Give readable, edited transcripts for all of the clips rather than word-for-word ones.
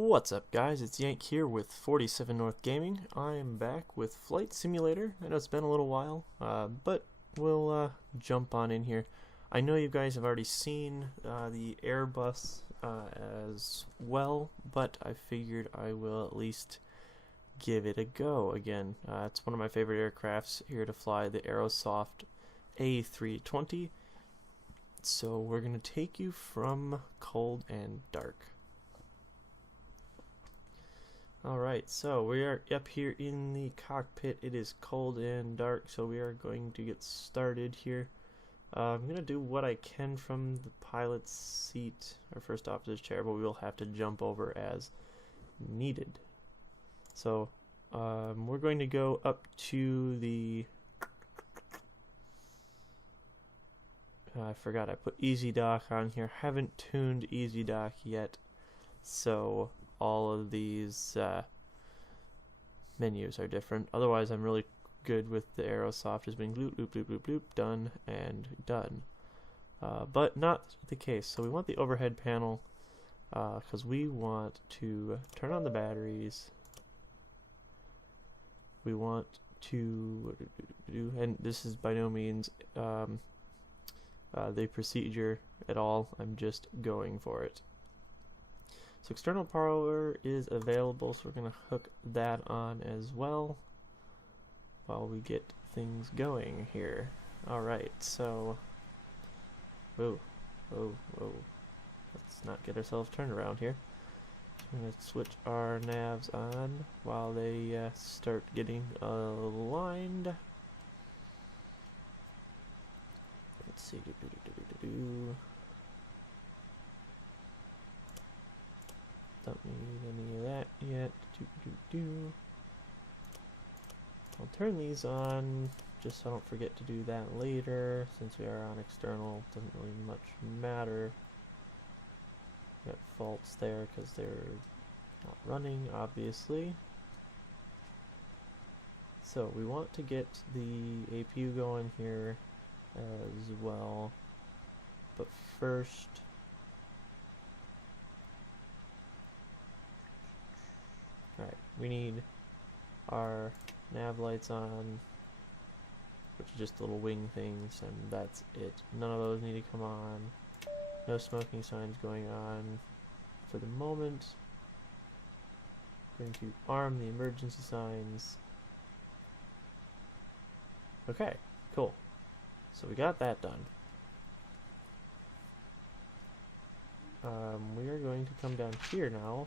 What's up, guys? It's Yank here with 47 North Gaming. I am back with Flight Simulator. I know it's been a little while, but we'll jump on in here. I know you guys have already seen the Airbus as well, but I figured I will at least give it a go again. It's one of my favorite aircrafts here to fly, the Aerosoft A320. So we're going to take you from cold and dark. Alright, so we are up here in the cockpit. It is cold and dark, so we are going to get started here. I'm going to do what I can from the pilot's seat, or first officer's chair, but we will have to jump over as needed. So, we're going to go up to the... I forgot I put Easy Dock on here. Haven't tuned Easy Dock yet, so all of these menus are different. Otherwise, I'm really good with the Aerosoft just being bloop, bloop, bloop, bloop, bloop, done, and done. But not the case. So we want the overhead panel because we want to turn on the batteries. We want to do, and this is by no means the procedure at all. I'm just going for it. So external power is available, so we're going to hook that on as well while we get things going here. Alright, so... Whoa, whoa, whoa. Let's not get ourselves turned around here. I'm going to switch our navs on while they start getting aligned. Let's see. Don't need any of that yet. I'll turn these on just so I don't forget to do that later. Since we are on external, it doesn't really much matter. Got faults there because they're not running, obviously. So we want to get the APU going here as well. But first, alright, we need our nav lights on, which are just little wing things, and that's it. None of those need to come on. No smoking signs going on for the moment. Going to arm the emergency signs. Okay, cool. So we got that done. We are going to come down here now.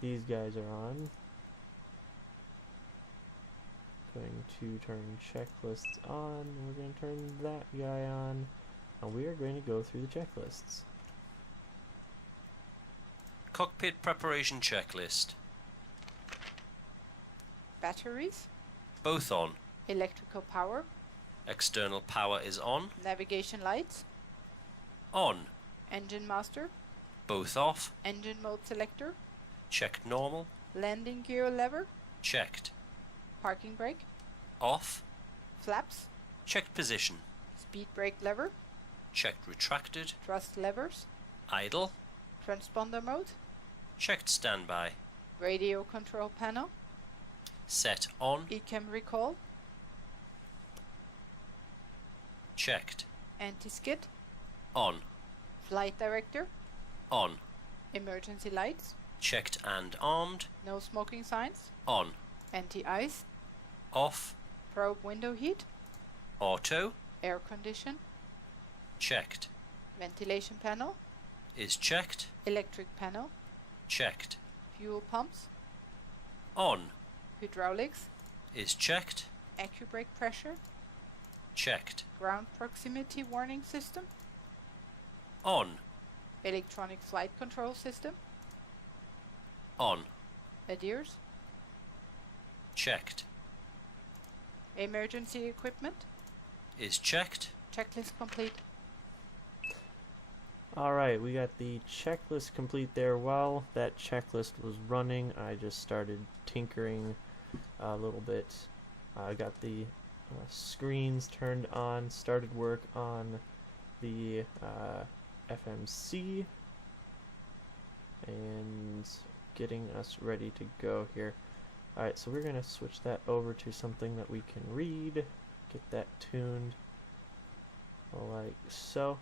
These guys are on. Going to turn checklists on. We're going to turn that guy on. And we are going to go through the checklists. Cockpit preparation checklist. Batteries. Both on. Electrical power. External power is on. Navigation lights. On. Engine master. Both off. Engine mode selector. Checked normal. Landing gear lever. Checked. Parking brake. Off. Flaps. Checked position. Speed brake lever. Checked retracted. Thrust levers. Idle. Transponder mode. Checked standby. Radio control panel. Set on. ECAM recall. Checked. Anti-skid. On. Flight director. On. Emergency lights. Checked and armed. No smoking signs. On. Anti-ice. Off. Probe window heat. Auto. Air condition. Checked. Ventilation panel. Is checked. Electric panel. Checked. Fuel pumps. On. Hydraulics. Is checked. Accu-brake pressure. Checked. Ground proximity warning system. On. Electronic flight control system. On. ADIRS. Checked. Emergency equipment. Is checked. Checklist complete. Alright, we got the checklist complete there. While that checklist was running, I just started tinkering a little bit. I got the screens turned on, started work on the FMC. and getting us ready to go here. Alright, so we're going to switch that over to something that we can read, get that tuned like so.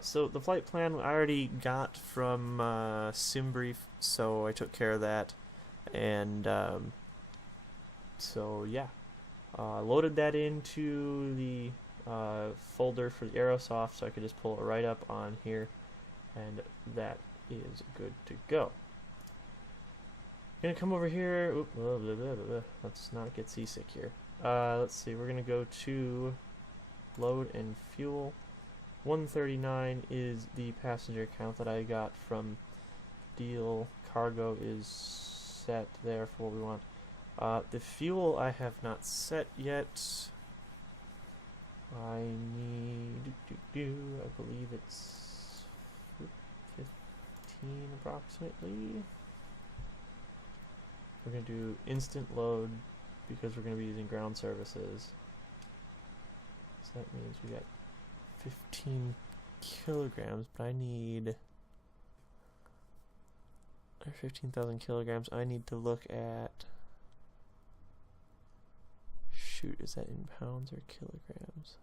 So the flight plan I already got from SimBrief, so I took care of that, and so yeah, loaded that into the folder for the Aerosoft, so I could just pull it right up on here, and that is good to go. Gonna come over here. Oop, blah, blah, blah, blah. Let's not get seasick here. Let's see. We're gonna go to load and fuel. 139 is the passenger count that I got from deal. Cargo is set there for what we want. The fuel I have not set yet. I need I believe it's 15 approximately. We're going to do instant load because we're going to be using ground services. So that means we got 15 kilograms, but I need 15,000 kilograms. I need to look at, shoot, is that in pounds or kilograms?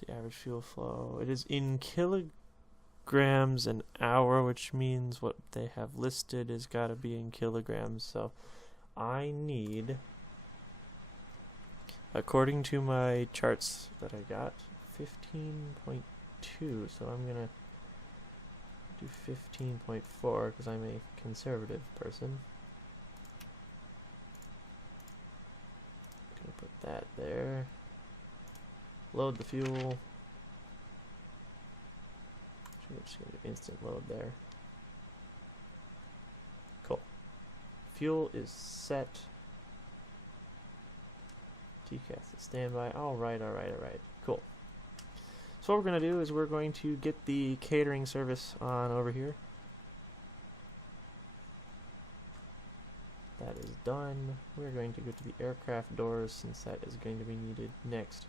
The average fuel flow. It is in kilograms an hour, which means what they have listed has got to be in kilograms. So I need, according to my charts that I got, 15.2. So I'm gonna do 15.4 because I'm a conservative person. Gonna put that there. Load the fuel. We're just going to do instant load there. Cool. Fuel is set. TCAS is standby. Alright. Cool. So what we're going to do is we're going to get the catering service on over here. That is done. We're going to go to the aircraft doors since that is going to be needed next.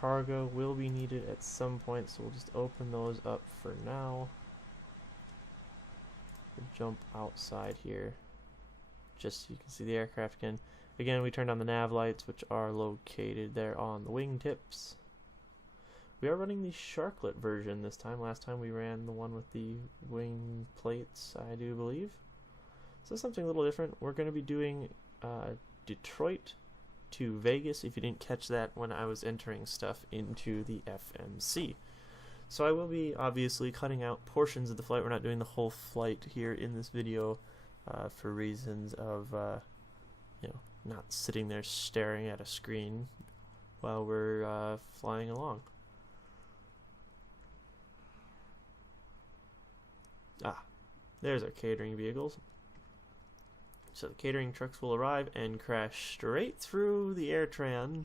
Cargo will be needed at some point, so we'll just open those up for now. We'll jump outside here just so you can see the aircraft again. Again, we turned on the nav lights, which are located there on the wingtips. We are running the Sharklet version this time. Last time we ran the one with the wing plates, I do believe. So something a little different. We're going to be doing Detroit to Vegas, if you didn't catch that when I was entering stuff into the FMC. So I will be obviously cutting out portions of the flight. We're not doing the whole flight here in this video for reasons of not sitting there staring at a screen while we're flying along. There's our catering vehicles. So the catering trucks will arrive and crash straight through the AirTran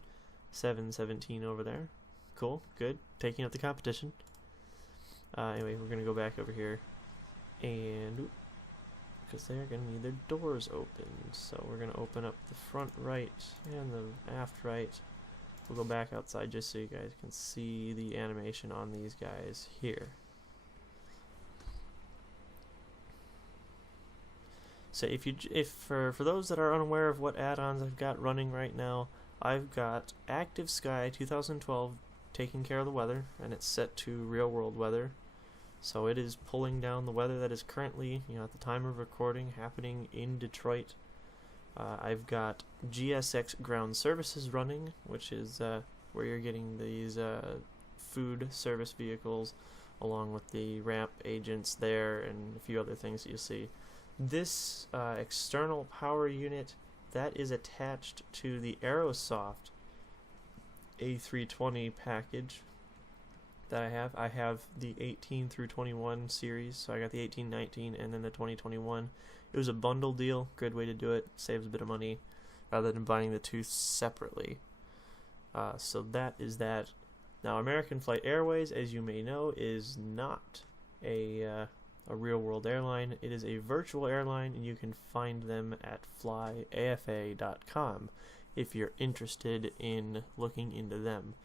717 over there. Cool, good. Taking out the competition. Anyway, we're going to go back over here. And, because they're going to need their doors open. So we're going to open up the front right and the aft right. We'll go back outside just so you guys can see the animation on these guys here. So for those that are unaware of what add-ons I've got running right now, I've got Active Sky 2012 taking care of the weather, and it's set to real world weather. So it is pulling down the weather that is currently, at the time of recording, happening in Detroit. I've got GSX Ground Services running, which is where you're getting these food service vehicles, along with the ramp agents there and a few other things that you'll see. This external power unit, that is attached to the Aerosoft A320 package that I have. I have the 18 through 21 series, so I got the 18, 19, and then the 2021. It was a bundle deal, good way to do it, saves a bit of money rather than buying the two separately. So that is that. Now, American Flight Airways, as you may know, is not a a real-world airline. It is a virtual airline, and you can find them at flyafa.com if you're interested in looking into them.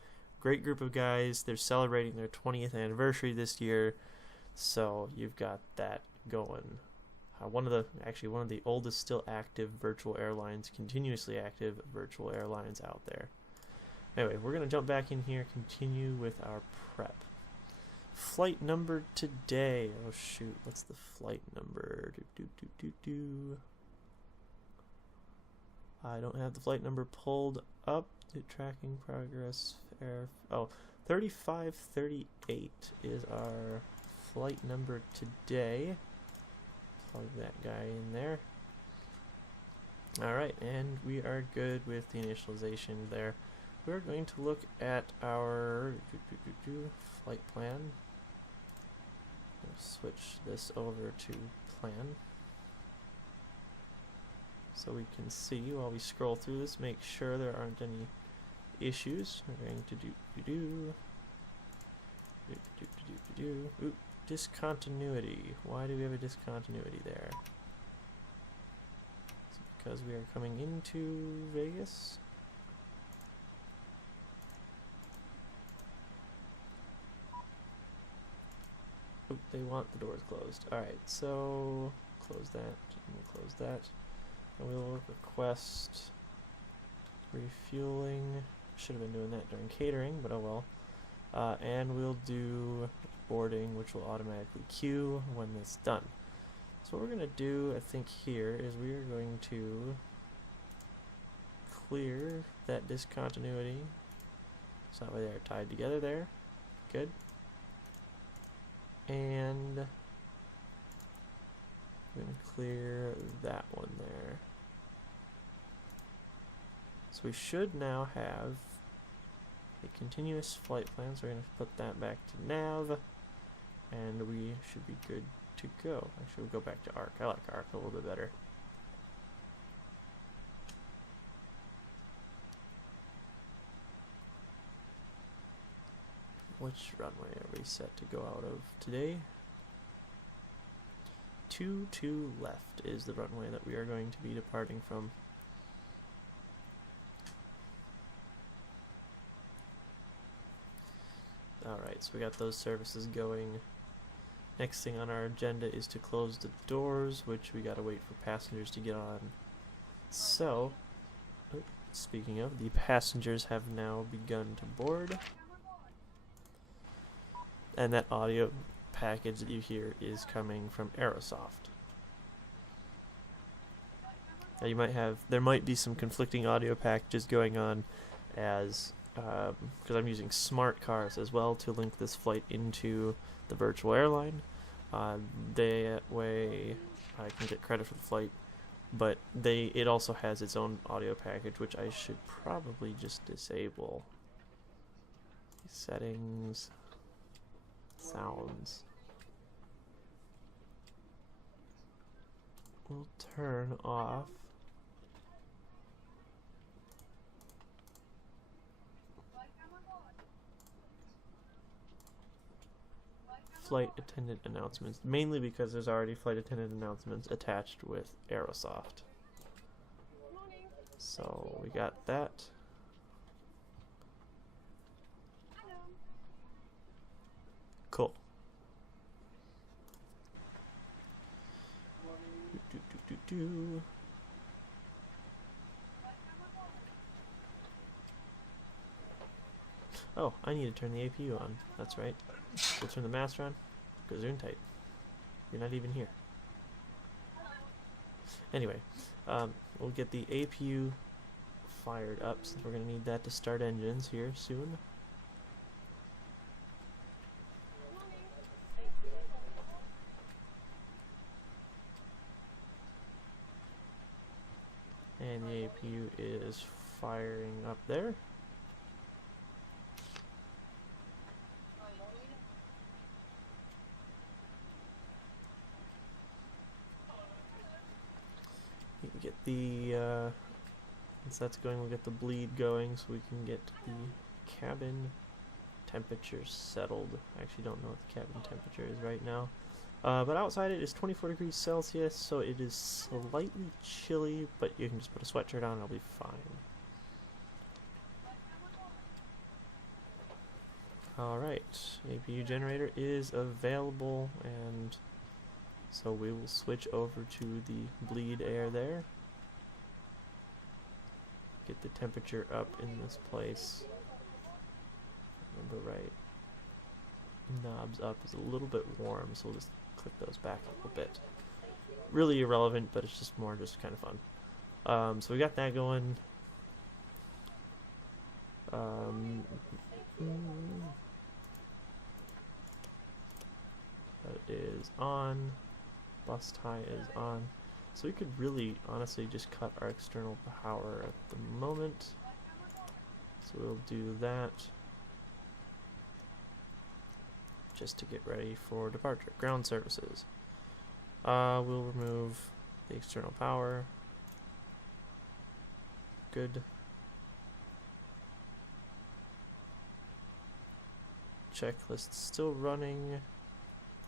Great group of guys. They're celebrating their 20th anniversary this year, so you've got that going. One of the oldest still active virtual airlines, continuously active virtual airlines out there. Anyway, we're going to jump back in here, continue with our prep. Flight number today. Oh shoot, what's the flight number? I don't have the flight number pulled up. Tracking progress. 3538 is our flight number today. Plug that guy in there. Alright, and we are good with the initialization there. We're going to look at our flight plan. We'll switch this over to plan so we can see while we scroll through this, make sure there aren't any issues. We're going to do discontinuity. Why do we have a discontinuity there? Is it because we are coming into Vegas? Oop, they want the doors closed. Alright, so close that, and close that. And we'll request refueling. Should have been doing that during catering, but oh well. And we'll do boarding, which will automatically queue when it's done. So what we're going to do, I think, here is we are going to clear that discontinuity. So that way they're tied together there. Good. And we're going to clear that one there. So we should now have a continuous flight plan, so we're going to put that back to nav, and we should be good to go. Actually, we'll go back to ARC. I like ARC a little bit better. Which runway are we set to go out of today? 2 left is the runway that we are going to be departing from. Alright, so we got those services going. Next thing on our agenda is to close the doors, which we gotta wait for passengers to get on. So, speaking of, the passengers have now begun to board. And that audio package that you hear is coming from Aerosoft. Now there might be some conflicting audio packages going on as because I'm using smart cars as well to link this flight into the virtual airline. That way I can get credit for the flight, but it also has its own audio package, which I should probably just disable. Settings, sounds. We'll turn off flight attendant announcements, mainly because there's already flight attendant announcements attached with Aerosoft. So we got that. Cool. Oh, I need to turn the APU on. That's right. We'll turn the master on. Gazoon tight. You're not even here. Anyway, we'll get the APU fired up since we're going to need that to start engines here soon. And the APU is firing up there. We get the, once that's going, we'll get the bleed going so we can get the cabin temperature settled. I actually don't know what the cabin temperature is right now. But outside it is 24 degrees Celsius, so it is slightly chilly, but you can just put a sweatshirt on and it'll be fine. Alright, APU generator is available, and so we will switch over to the bleed air there. Get the temperature up in this place. Remember right. Knobs up is a little bit warm, so we'll just click those back a little bit. Really irrelevant, but it's just more just kind of fun. So we got that going. That is on. Bus tie is on. So we could really honestly just cut our external power at the moment. So we'll do that just to get ready for departure. Ground services. We'll remove the external power. Good. Checklist still running.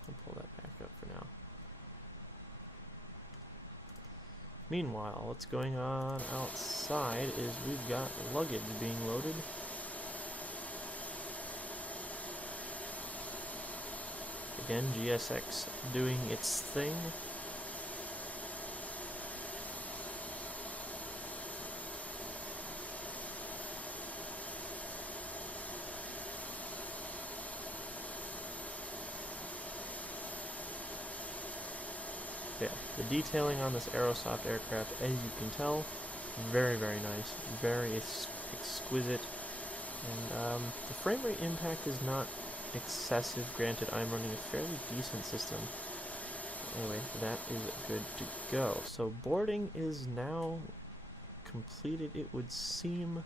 I'll pull that back up for now. Meanwhile, what's going on outside is we've got luggage being loaded. Again, GSX doing its thing. Yeah, the detailing on this Aerosoft aircraft, as you can tell, very, very nice, very exquisite, and the frame rate impact is not excessive. Granted, I'm running a fairly decent system. Anyway, that is good to go. So boarding is now completed, it would seem.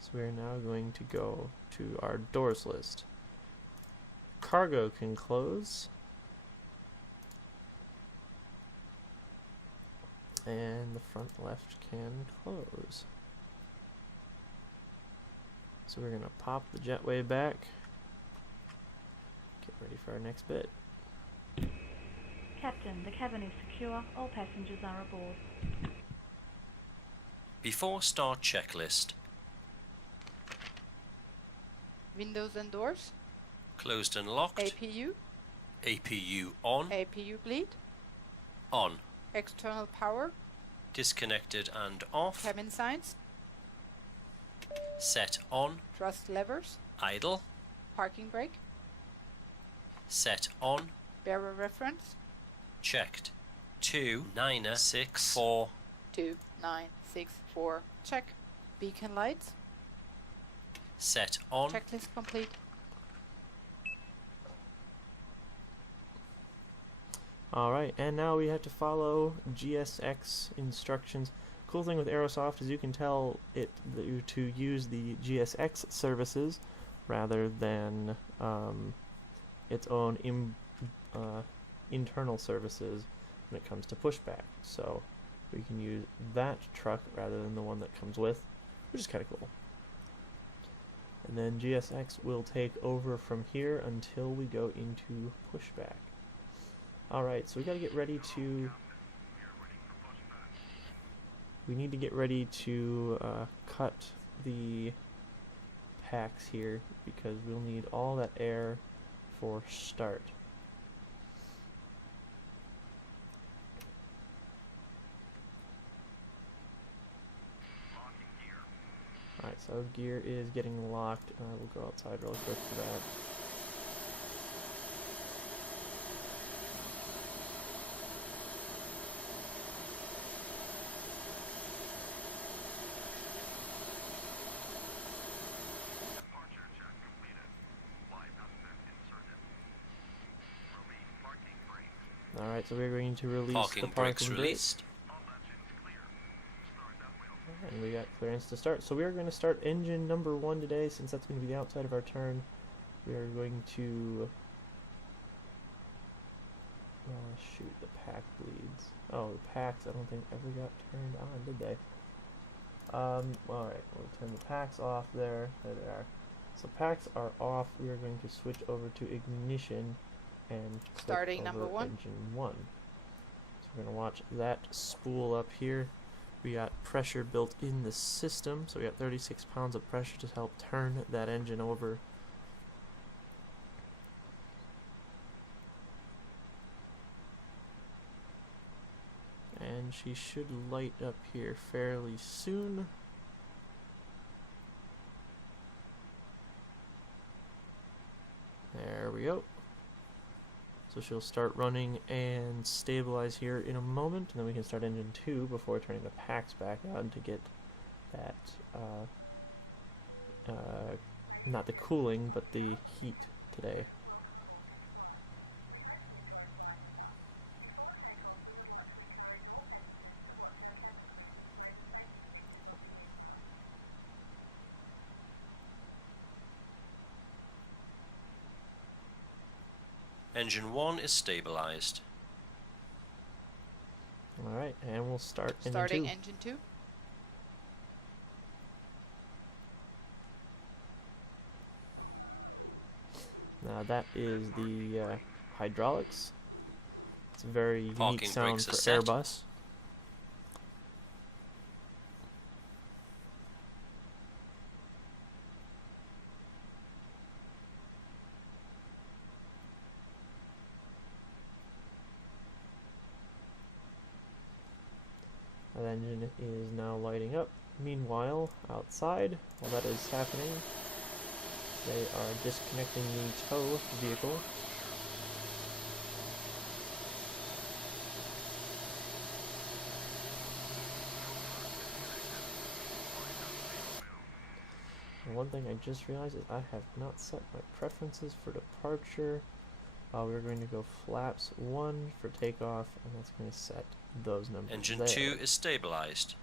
So we are now going to go to our doors list. Cargo can close. And the front left can close. So we're going to pop the jetway back. Get ready for our next bit. Captain, the cabin is secure. All passengers are aboard. Before start checklist. Windows and doors. Closed and locked. APU. APU on. APU bleed. On. External power. Disconnected and off. Cabin signs. Set on. Thrust levers. Idle. Parking brake. Set on. Bearer reference. Checked. 2964. 2964. Check. Beacon lights. Set on. Checklist complete. Alright, and now we have to follow GSX instructions. Cool thing with Aerosoft is you can tell it to use the GSX services rather than its own internal services when it comes to pushback. So we can use that truck rather than the one that comes with, which is kind of cool. And then GSX will take over from here until we go into pushback. Alright, so we gotta get ready to... We need to get ready to cut the packs here because we'll need all that air for start. Alright, so gear is getting locked. We'll go outside real quick for that. Alright, so we're going to release Parking the brakes parking released. And we got clearance to start. So we are going to start engine number 1 today, since that's going to be the outside of our turn. We are going to... shoot, the pack bleeds. Oh, the packs I don't think ever got turned on, did they? Alright, we'll turn the packs off there. There they are. So packs are off. We are going to switch over to ignition. and click Starting over number 1. engine 1. So we're going to watch that spool up here. We got pressure built in the system, so we got 36 pounds of pressure to help turn that engine over. And she should light up here fairly soon. There we go. So she'll start running and stabilize here in a moment, and then we can start engine 2 before turning the packs back on to get that, not the cooling, but the heat today. Engine 1 is stabilized. Alright, and we'll start Starting engine engine 2. two. Now that is the hydraulics. It's a very unique Parking sound brakes for are set. Airbus. That engine is now lighting up. Meanwhile, outside, while that is happening, they are disconnecting the tow vehicle. And one thing I just realized is I have not set my preferences for departure. We're going to go flaps 1 for takeoff, and that's going to set those numbers Engine there. 2 is stabilized.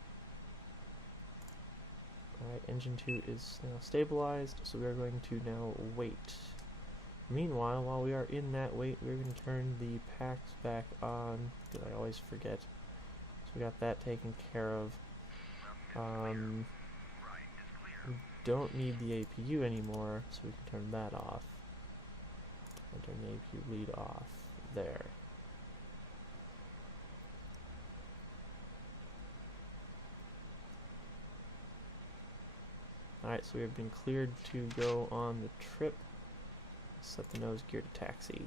Alright, engine 2 is now stabilized, so we are going to now wait. Meanwhile, while we are in that wait, we're going to turn the packs back on, because I always forget. So we got that taken care of. We don't need the APU anymore, so we can turn that off. And turn the APU lead off there. Alright, so we have been cleared to go on the trip. Set the nose gear to taxi.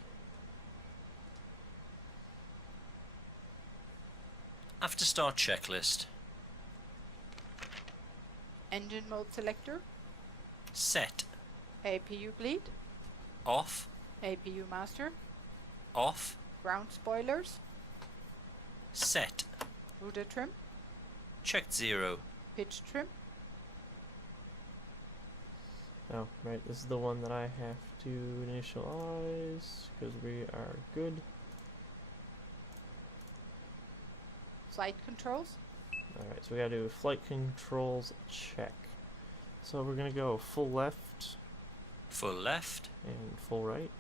After start checklist. Engine mode selector. Set. APU bleed. Off. APU master. Off. Ground spoilers. Set. Rudder trim. Checked 0. Pitch trim. Oh, right, this is the one that I have to initialize, because we are good. Flight controls. Alright, so we gotta do flight controls check. So we're gonna go full left Full left. and full right.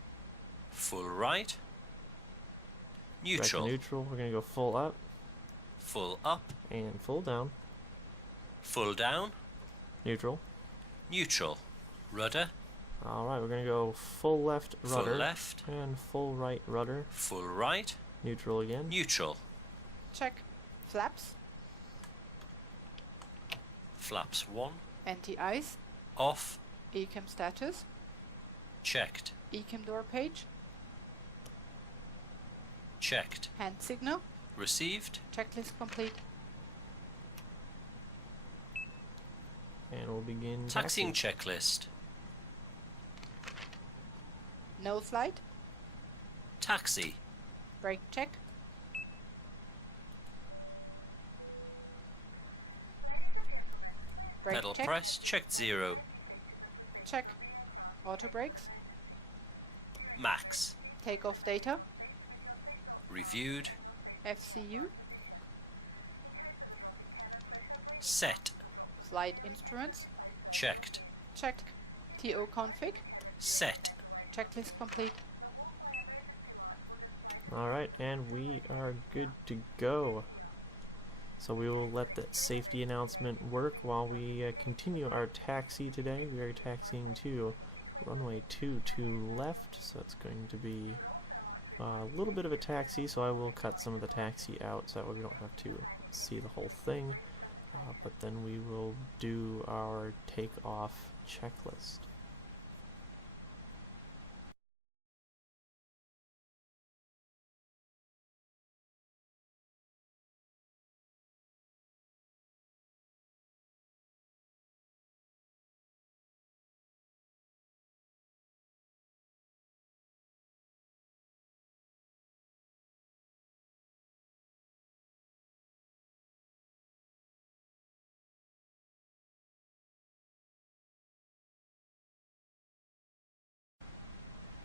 Full right. Back to Neutral. neutral, we're gonna go full up Full up. and full down. Full down. Neutral. Neutral. Rudder. Alright, we're gonna go full left rudder Full left. and full right rudder. Full right. Neutral again. Neutral. Check. Flaps. Flaps 1. Anti-ice. Off. Ecam status. Checked. Ecam door page. Checked. Hand signal. Received. Checklist complete. And we'll begin Taxiing taxi. checklist. Nose light. Taxi. Brake check. Brake Pedal check. press. Checked 0. Check. Auto brakes. Max. Takeoff data. Reviewed. FCU. Set. Flight instruments. Checked. Check. TO config. Set. Checklist complete. Alright, and we are good to go. So we will let that safety announcement work while we continue our taxi today. We are taxiing to runway 22 left, so it's going to be a little bit of a taxi, so I will cut some of the taxi out so that way we don't have to see the whole thing. But then we will do our takeoff checklist.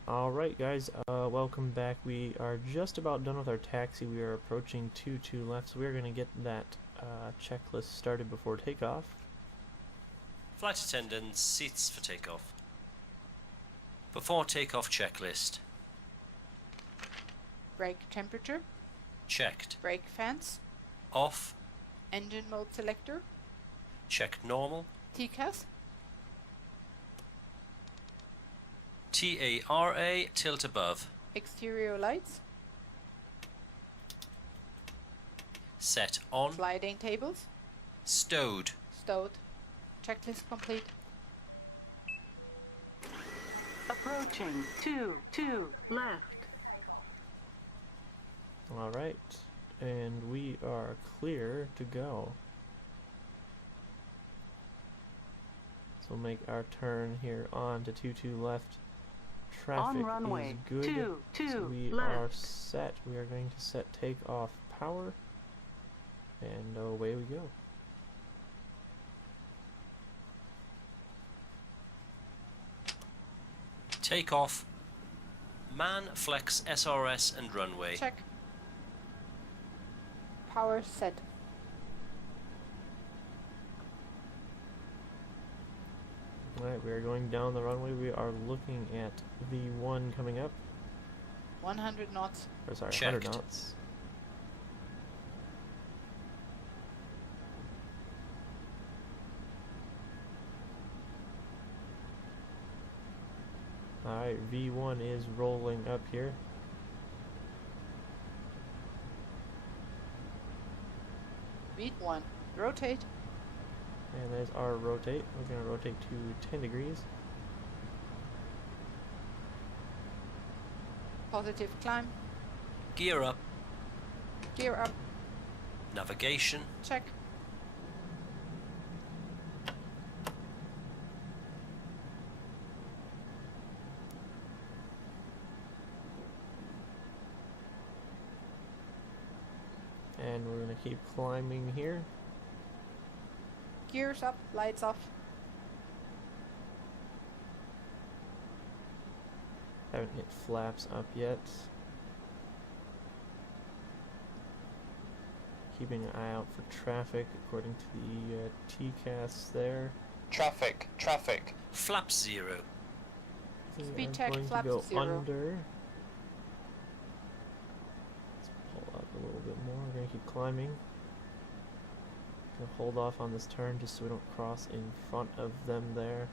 Alright guys, welcome back. We are just about done with our taxi. We are approaching 2-2 left, so we are going to get that checklist started before takeoff. Flight attendants, seats for takeoff. Before takeoff checklist. Brake temperature. Checked. Brake fans. Off. Engine mode selector. Checked normal. TCAS. TARA, tilt above. Exterior lights. Set on. Sliding tables. Stowed. Stowed. Checklist complete. Approaching 2-2 left. Alright, and we are clear to go. So we'll make our turn here on to 2-2 left. Traffic On runway is good, 2-2 so we left. are set. We are going to set takeoff power, and away we go. Takeoff. Man, flex, SRS and runway. Check. Power set. Alright, we are going down the runway. We are looking at V1 coming up. 100 knots. Or sorry, Checked. 100 knots. Alright, V1 is rolling up here. Beat 1. Rotate. And there's our rotate. We're going to rotate to 10 degrees. Positive climb. Gear up. Gear up. Navigation. Check. And we're going to keep climbing here. Gears up. Lights off. Haven't hit flaps up yet. Keeping an eye out for traffic according to the TCAS there. Traffic, traffic. Flap 0. We Speed are check, going flap to go 0. under. Let's pull up a little bit more. We're going to keep climbing. Gonna hold off on this turn just so we don't cross in front of them there.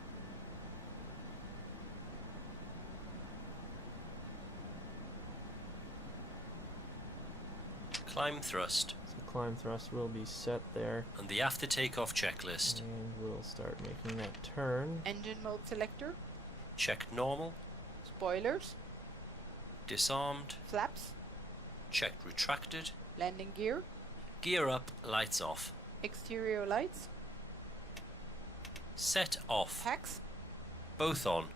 Climb thrust. So climb thrust will be set there. And the after takeoff checklist. And we'll start making that turn. Engine mode selector. Checked normal. Spoilers. Disarmed. Flaps. Checked retracted. Landing gear. Gear up, lights off. Exterior lights. Set off. Packs. Both on.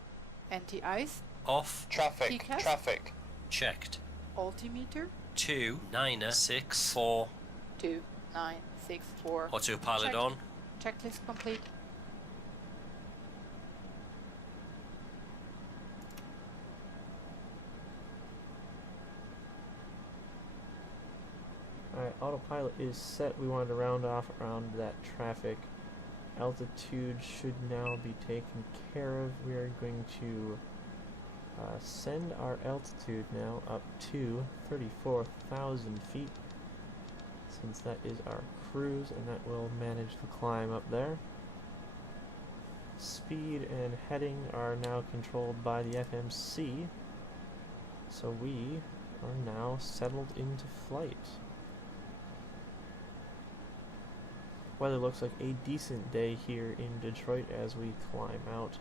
Anti-ice. Off. Traffic, TCAS? traffic. Checked. Altimeter. 2, 9, 6, 4. 2, 9, 6, 4. Autopilot Checked. on. Checklist complete. Alright, autopilot is set. We wanted to round off around that traffic. Altitude should now be taken care of. We are going to send our altitude now up to 34,000 feet, since that is our cruise, and that will manage the climb up there. Speed and heading are now controlled by the FMC, so we are now settled into flight. Weather looks like a decent day here in Detroit as we climb out.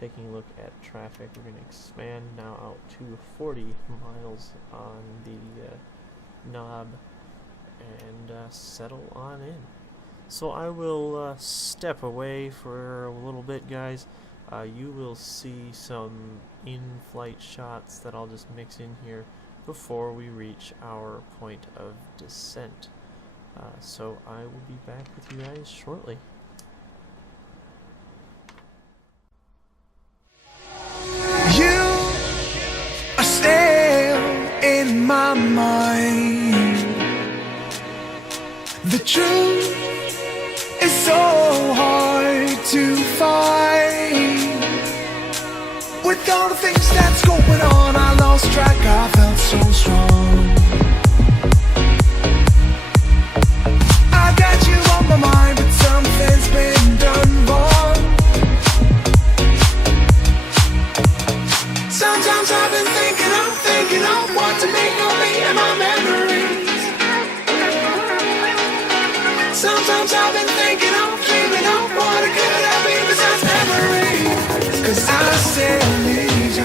Taking a look at traffic, we're going to expand now out to 40 miles on the knob and settle on in. So I will step away for a little bit, guys. You will see some in-flight shots that I'll just mix in here before we reach our point of descent. So I will be back with you guys shortly. You are still in my mind. The truth is so hard to find. With all the things that's going on, I lost track, I felt so strong. I got you on my mind, but something's been done wrong. Sometimes I've been thinking of what to make of me and my memories. Sometimes I've been thinking of, dreaming of what it could have been besides memories. 'Cause I still need you.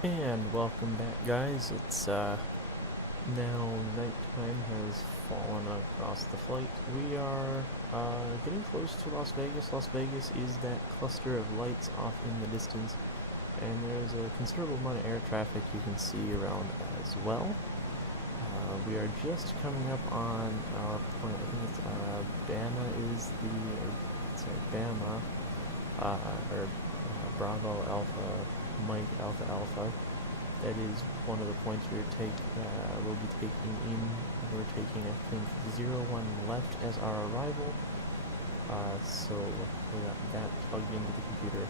And welcome back, guys. It's now nighttime has fallen across the flight. We are getting close to Las Vegas. Las Vegas is that cluster of lights off in the distance, and there's a considerable amount of air traffic you can see around as well. We are just coming up on our point. I think it's Bama is the Bama or Bravo Alpha Mike Alpha Alpha. That is one of the points we'll be taking in. We're taking, I think, 01 left as our arrival. So we got that plugged into the computer.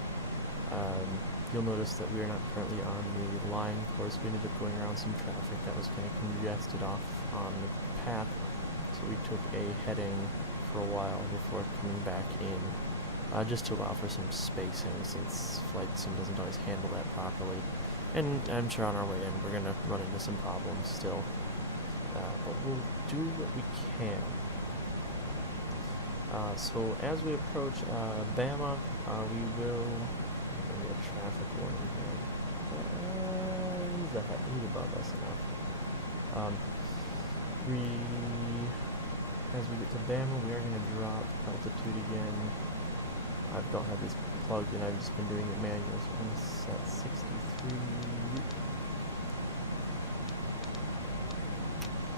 You'll notice that we are not currently on the line. Of course, we ended up going around some traffic that was kind of congested off on the path, so we took a heading for a while before coming back in, just to allow for some spacing, since flight sim doesn't always handle that properly. And I'm sure on our way in we're going to run into some problems still, but we'll do what we can. So as we approach Bama, we will get a traffic warning here. He's above us enough. As we get to Bama, we are going to drop altitude again. I don't have this plugged in, I've just been doing it manually, so I'm going to set 63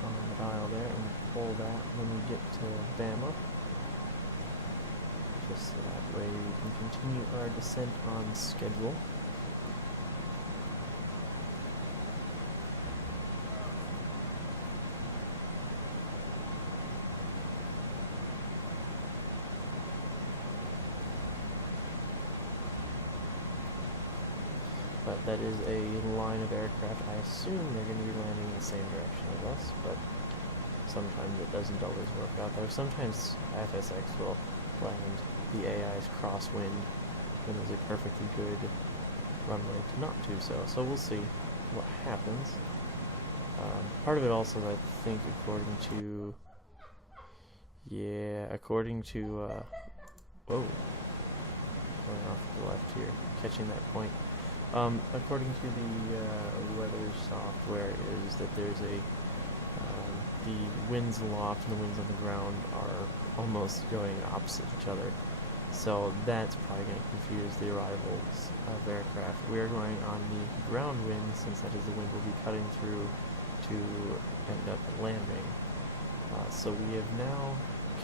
on the dial there, and pull that when we get to Bama. Just so that way we can continue our descent on schedule. But that is a line of aircraft. I assume they're going to be landing in the same direction as us, but sometimes it doesn't always work out there. Sometimes FSX will land the AI's crosswind when there's a perfectly good runway to not do so. So we'll see what happens. Part of it also is, I think, according to whoa, going off to the left here, catching that point. According to the weather software, is that there's the winds aloft and the winds on the ground are almost going opposite each other. So that's probably going to confuse the arrivals of aircraft. We are going on the ground wind, since that is the wind we'll be cutting through to end up landing. So we have now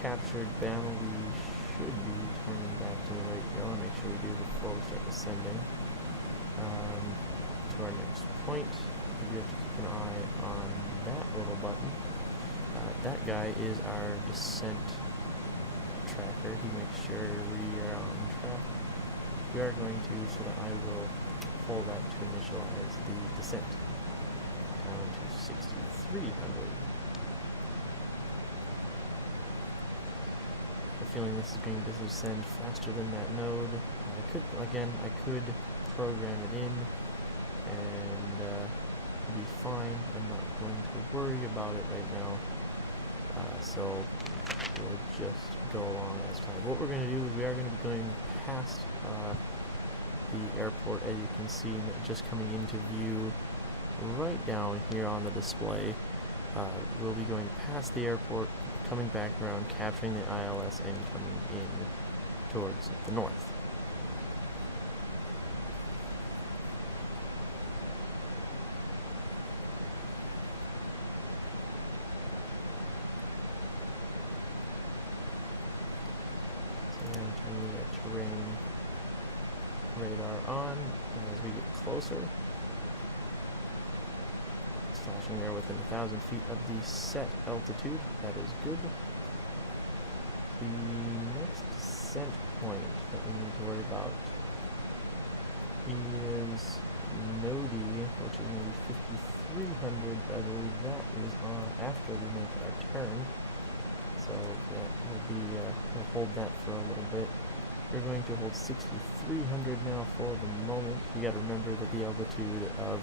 captured Bama. We should be turning back to the right here. I want to make sure we do before we start descending to our next point. We do have to keep an eye on that little button. That guy is our descent tracker. He makes sure we are on track. We are going to, so that I will pull that to initialize the descent down to 6,300. I have a feeling this is going to descend faster than that node. I could program it in and be fine. I'm not going to worry about it right now. So we'll just go along as time. What we're going to do is we are going to be going past the airport, as you can see, just coming into view right down here on the display. We'll be going past the airport, coming back around, capturing the ILS, and coming in towards the north. So we're going to turn the terrain radar on as we get closer. It's flashing there within 1,000 feet of the set altitude. That is good. The next descent point that we need to worry about is Nodi, which is going to be 5,300. I believe that is on after we make our turn. So that will be, we'll hold that for a little bit. We're going to hold 6,300 now for the moment. You got to remember that the altitude of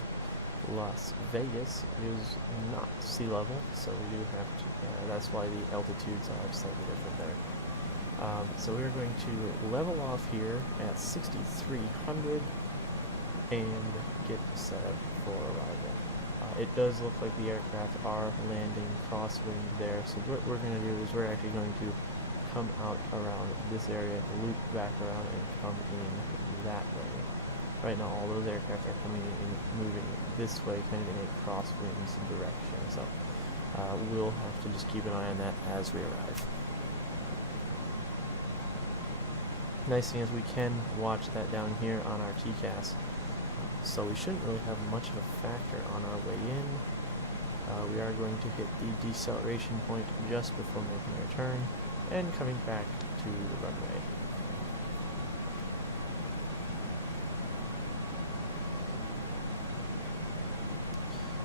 Las Vegas is not sea level, so we do have to, that's why the altitudes are slightly different there. So we're going to level off here at 6,300 and get set up for arrival. It does look like the aircraft are landing crosswind there, so what we're going to do is we're actually going to come out around this area, loop back around, and come in that way. Right now all those aircraft are coming in, moving this way, kind of in a crosswinds direction, so we'll have to just keep an eye on that as we arrive. Nice thing is we can watch that down here on our TCAS, so we shouldn't really have much of a factor on our way in. We are going to hit the deceleration point just before making our turn and coming back to the runway.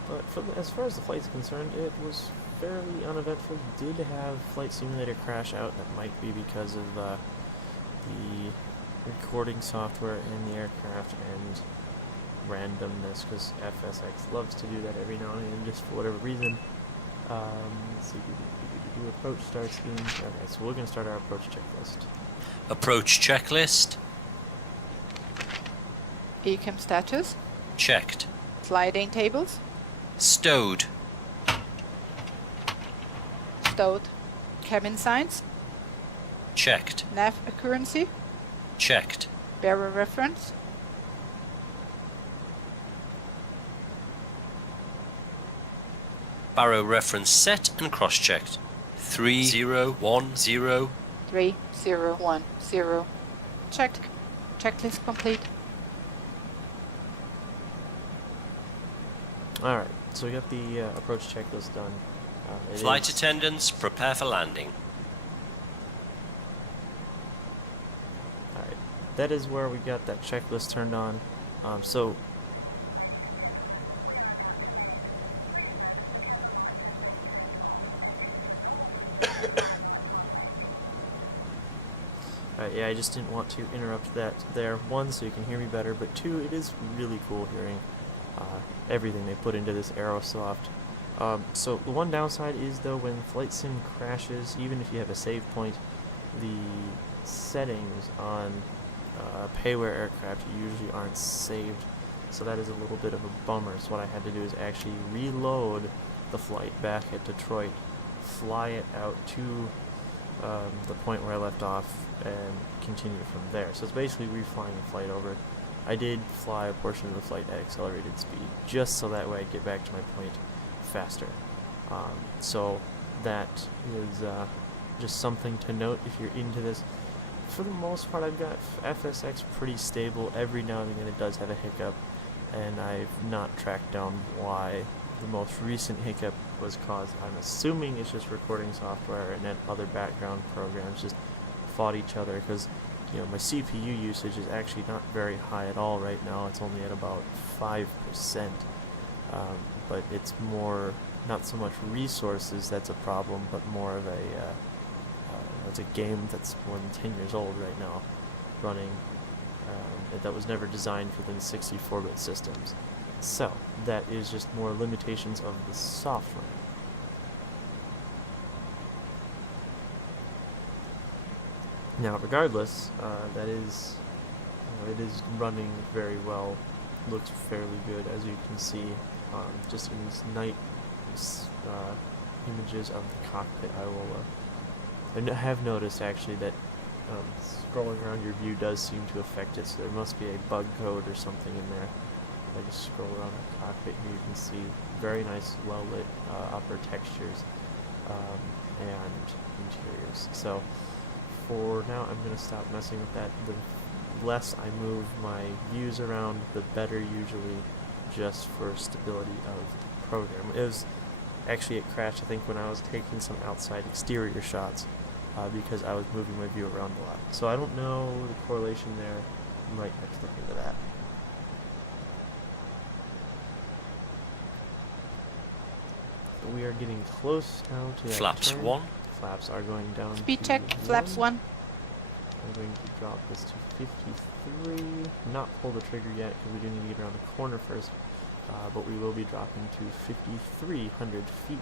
But as far as the flight's concerned, it was fairly uneventful. Did have Flight Simulator crash out. That might be because of the recording software in the aircraft and randomness, because FSX loves to do that every now and then just for whatever reason. Let's see, approach start scheme. Okay, so we're going to start our approach checklist. Approach checklist. Ecam status. Checked. Sliding tables. Stowed. Stowed. Cabin signs. Checked. Nav accuracy. Checked. Bearer reference. Barrow reference set and cross-checked. 3010. 3010. Checked. Checklist complete. Alright, so we got the approach checklist done. Flight attendants, prepare for landing. Alright, that is where we got that checklist turned on. So yeah, I just didn't want to interrupt that there. One, so you can hear me better, but two, it is really cool hearing everything they put into this Aerosoft. So the one downside is, though, when Flight Sim crashes, even if you have a save point, the settings on payware aircraft usually aren't saved, so that is a little bit of a bummer. So what I had to do is actually reload the flight back at Detroit, fly it out to the point where I left off, and continue from there. So it's basically reflying the flight over. I did fly a portion of the flight at accelerated speed, just so that way I'd get back to my point faster. So that is just something to note if you're into this. For the most part, I've got FSX pretty stable. Every now and again it does have a hiccup, and I've not tracked down why the most recent hiccup was caused. I'm assuming it's just recording software and then other background programs just fought each other, because my CPU usage is actually not very high at all right now. It's only at about 5%, but it's more, not so much resources that's a problem, but more of it's a game that's more than 10 years old right now, running, that was never designed for the 64-bit systems. So, that is just more limitations of the software. Now, regardless, that is, it is running very well, looks fairly good, as you can see, just in these night images of the cockpit. I have noticed actually that scrolling around your view does seem to affect it, so there must be a bug code or something in there. If I just scroll around the cockpit here, you can see very nice, well-lit upper textures and interiors. So for now, I'm going to stop messing with that. The less I move my views around, the better usually, just for stability of the program. It was actually, it crashed, I think, when I was taking some outside exterior shots, because I was moving my view around a lot. So I don't know the correlation there. You might have to look into that. But we are getting close now to that Flaps turn. 1. Flaps are going down Speed to check, flaps 1. I'm going to drop this to 53. Not pull the trigger yet, because we do need to get around the corner first. But we will be dropping to 5,300 feet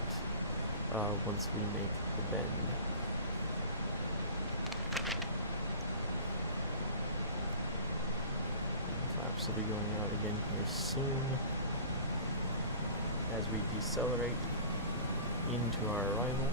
once we make the bend. And flaps will be going out again here soon as we decelerate into our arrival.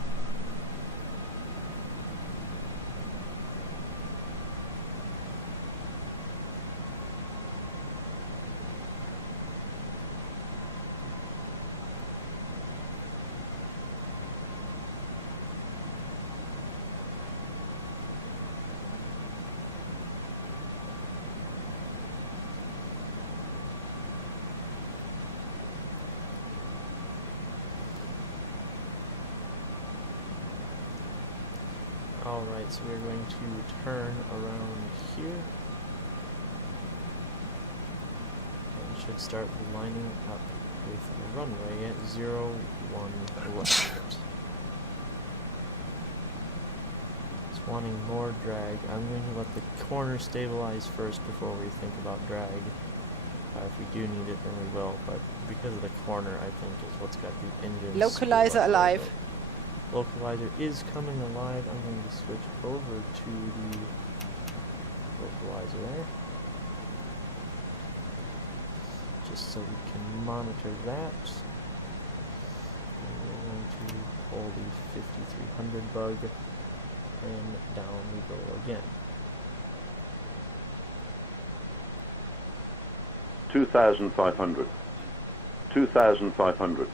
Alright, so we're going to turn around here and should start lining up with the runway at 01 left. Just wanting more drag. I'm going to let the corner stabilize first before we think about drag. If we do need it, then we will, but because of the corner, I think is what's got the engine Localizer alive. Localizer is coming alive. I'm going to switch over to the localizer there, just so we can monitor that. And we're going to pull the 5300 bug, and down we go again. 2,500. 2,500.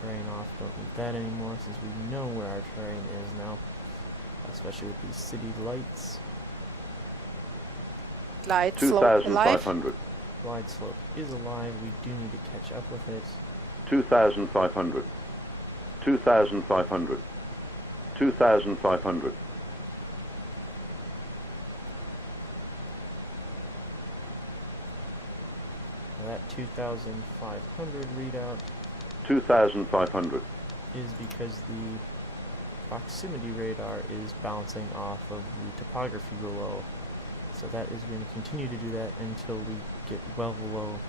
Terrain off, don't need that anymore since we know where our terrain is now, especially with these city lights. Glide slope alive. 2,500. Glide slope is alive, we do need to catch up with it. 2,500. 2,500. 2,500. Now that 2,500 readout 2,500. is because the proximity radar is bouncing off of the topography below. So that is going to continue to do that until we get well below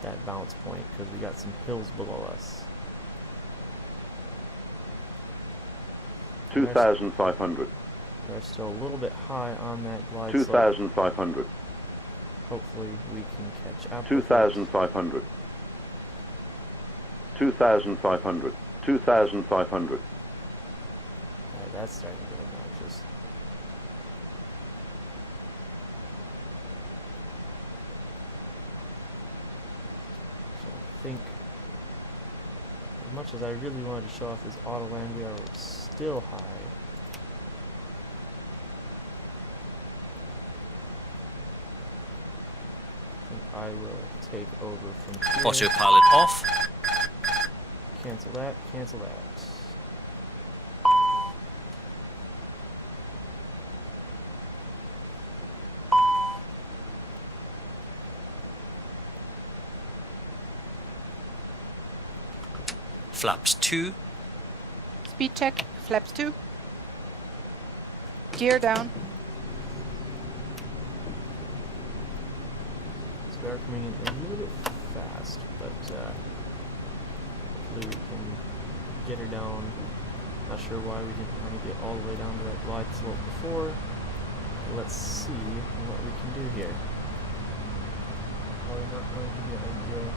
that bounce point, because we got some hills below us. 2,500. We're still a little bit high on that glide 2,500. slope. Hopefully we can catch up. 2,500. 2,500. 2,500. Alright, that's starting to get obnoxious. So I think, as much as I really wanted to show off this auto land, we are still high. I think I will take over from here. Autopilot off. Cancel that, cancel that. Flaps 2. Speed check. Flaps 2. Gear down. So we are coming in a little bit fast, but hopefully we can get her down. Not sure why we didn't want to get all the way down to that glide slope before. Let's see what we can do here. Probably not going to be ideal.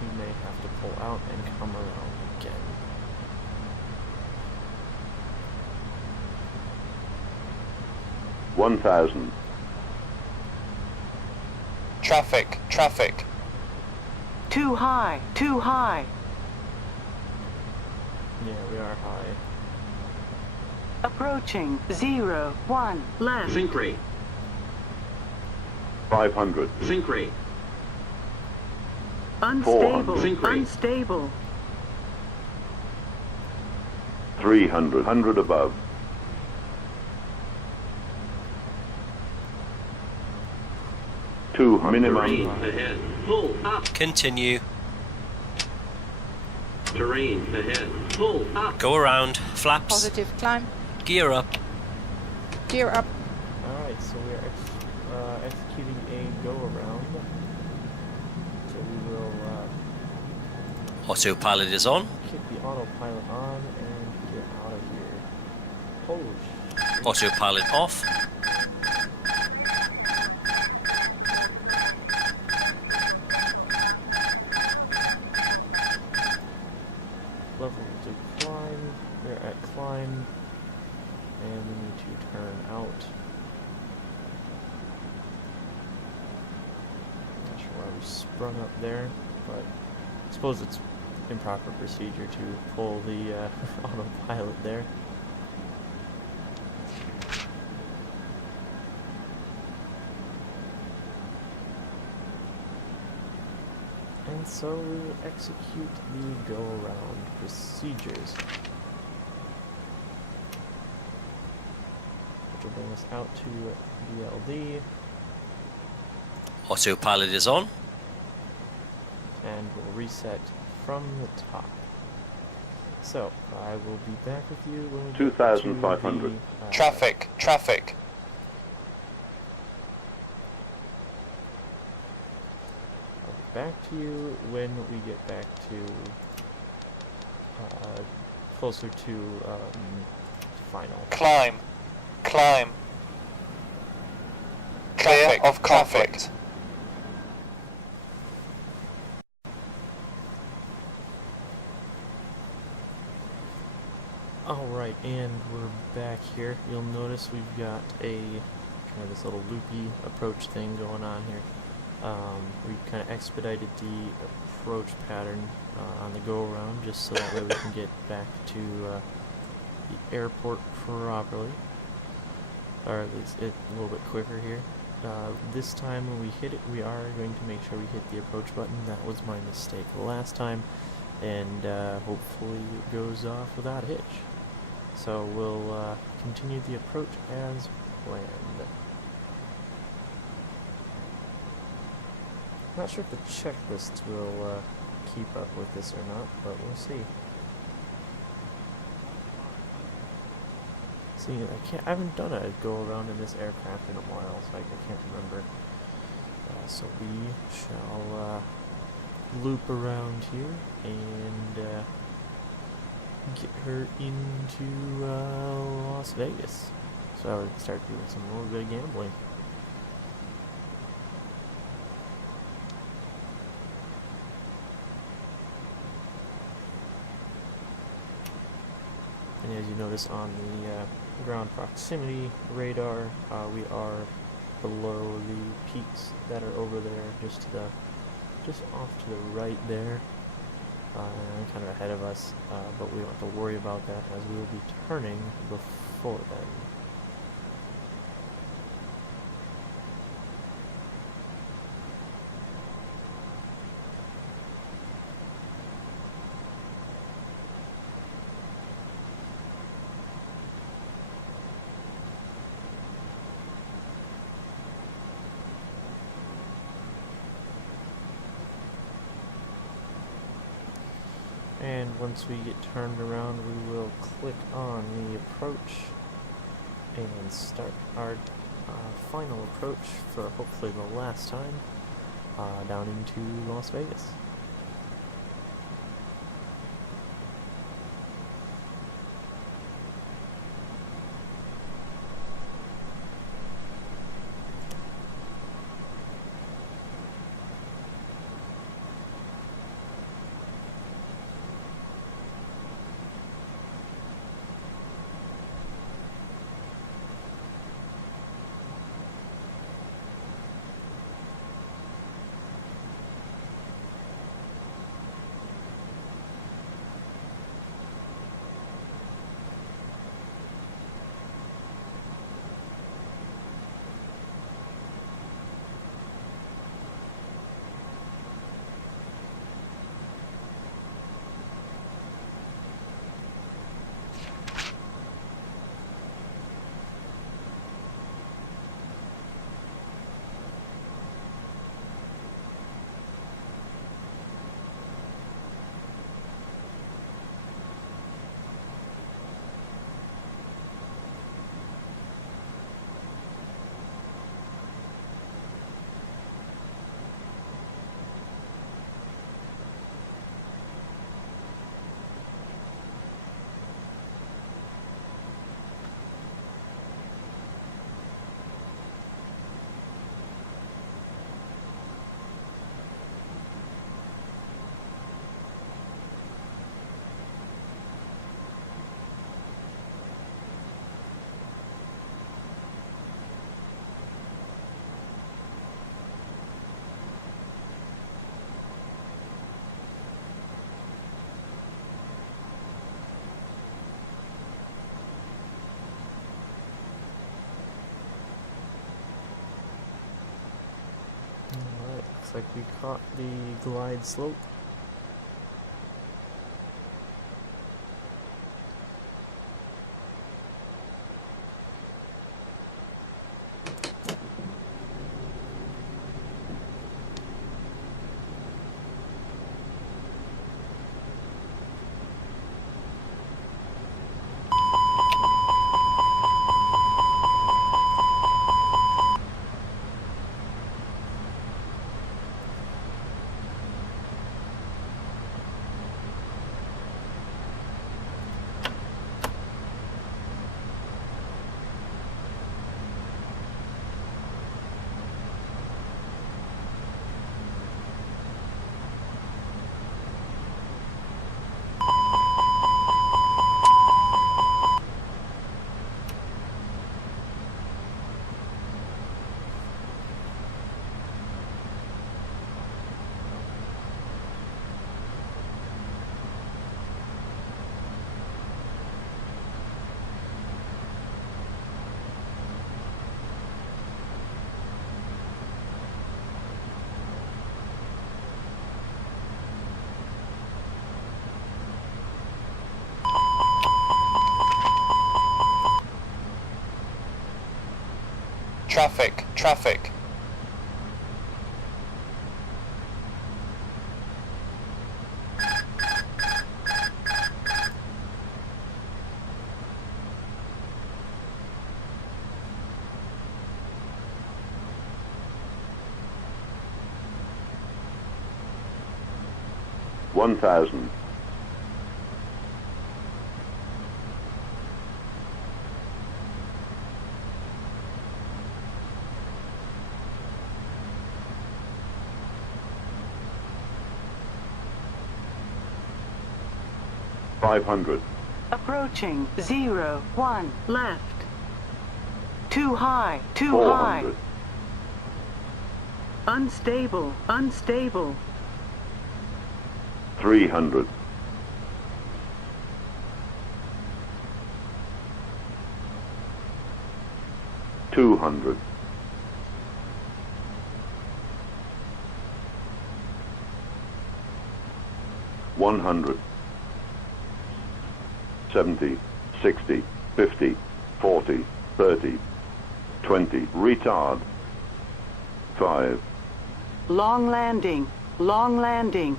We may have to pull out and come around again. $1,000. Traffic, traffic. Too high, too high. Yeah, we are high. Approaching 0, 1, left. Sink rate. 500. Sink rate. Unstable, Sink rate. unstable. 300. 100 above. Terrain Minimum. ahead. Pull up. Continue. Terrain ahead. Pull up. Go around. Flaps. Positive climb. Gear up. Gear up. Alright, so we are executing a go-around. So we will Autopilot is on. kick the autopilot on and get out of here. Holy shit. Autopilot off. Level to climb. We're at climb. And we need to turn out. Not sure why we sprung up there, but I suppose it's improper procedure to pull the autopilot there. And so we will execute the go-around procedures, which will bring us out to BLD, Autopilot is on. and we'll reset from the top. So, I will be back with you when we get to 2,500. the, Traffic, traffic. I'll get back to you when we get back to closer to final. Climb, climb. Clear of conflict. Alright, and we're back here. You'll notice we've got a kind of this little loopy approach thing going on here. We kind of expedited the approach pattern on the go-around just so that way we can get back to the airport properly. Or at least a little bit quicker here. This time when we hit it, we are going to make sure we hit the approach button. That was my mistake the last time. And hopefully it goes off without a hitch. So we'll continue the approach as planned. Not sure if the checklists will keep up with this or not, but we'll see. See, I haven't done a go around in this aircraft in a while, so I can't remember. So we shall loop around here and get her into Las Vegas. So I would start doing some little bit of gambling. And as you notice on the ground proximity radar, we are below the peaks that are over there, just off to the right there, kind of ahead of us. But we don't have to worry about that, as we will be turning before then. And once we get turned around, we will click on the approach and start our final approach for hopefully the last time down into Las Vegas. Alright, looks like we caught the glide slope. Traffic, traffic. 1,000. $500. Approaching 0, 1, left. Too high, too high. 400. Unstable, unstable. 300. 200. 100. 70, 60, 50, 40, 30, 20. Retard. 5. Long landing, long landing.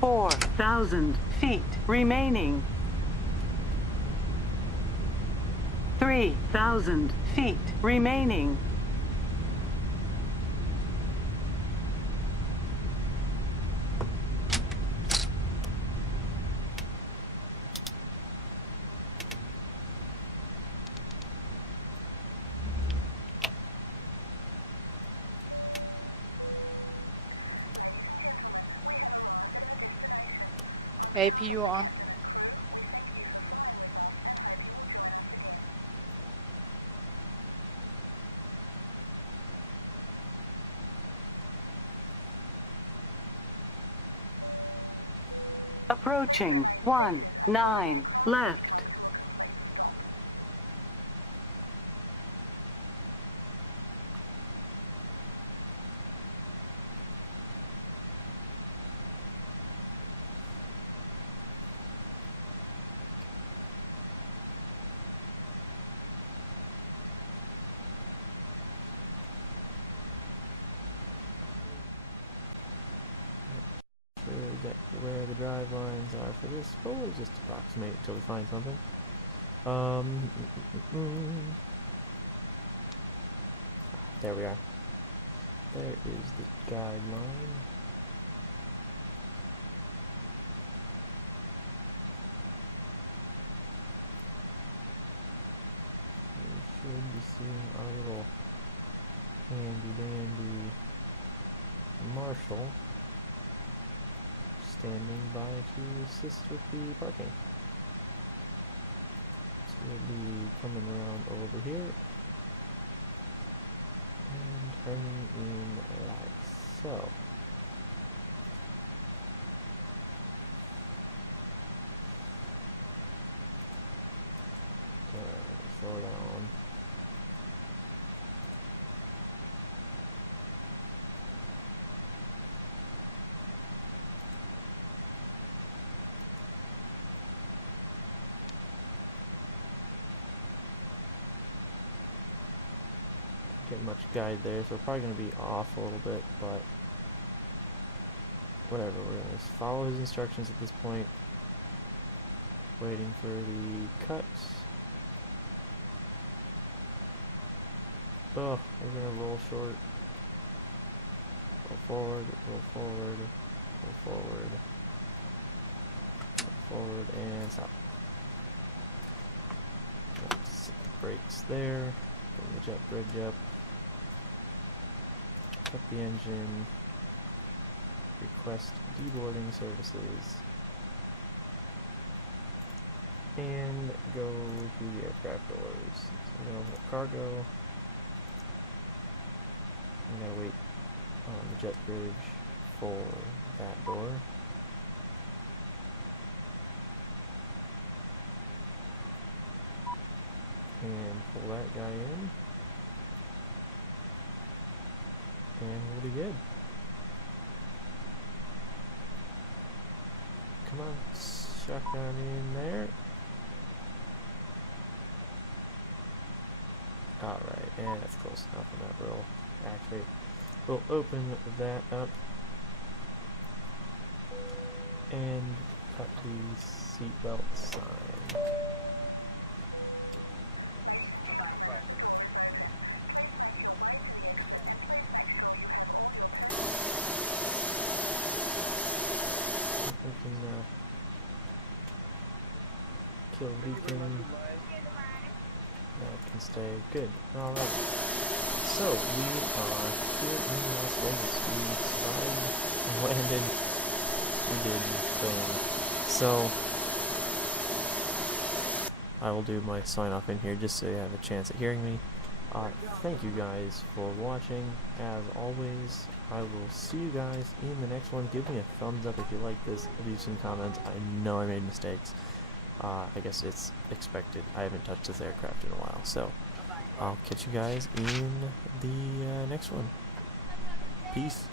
4,000 feet remaining. 3,000 feet remaining. APU on. Approaching 19 left. Where the drive lines are for this, but we'll just approximate until we find something. There we are. There is the guideline. We should be seeing our little handy dandy marshal standing by to assist with the parking. So we'll be coming around over here and turning in like so. Slow down. Get much guide there, so we're probably going to be off a little bit, but whatever, we're going to follow his instructions at this point, waiting for the cuts. Oh, we're going to roll short, roll forward, roll forward, roll forward, roll forward, and stop. Let's set the brakes there, bring the jet bridge up. Cut the engine, request deboarding services, and go through the aircraft doors. So we're going to open up cargo. I'm going to wait on the jet bridge for that door. And pull that guy in. And we'll be good. Come on, shotgun in there. Alright, and that's close enough, and that will activate. We'll open that up and cut the seatbelt sign. kill beacon. That can stay. Good. Alright. So, we are here in Las Vegas. We survived, landed, we did thing. So, I will do my sign off in here just so you have a chance at hearing me. Thank you guys for watching. As always, I will see you guys in the next one. Give me a thumbs up if you like this. Leave some comments. I know I made mistakes. I guess it's expected. I haven't touched this aircraft in a while, so I'll catch you guys in the next one. Peace.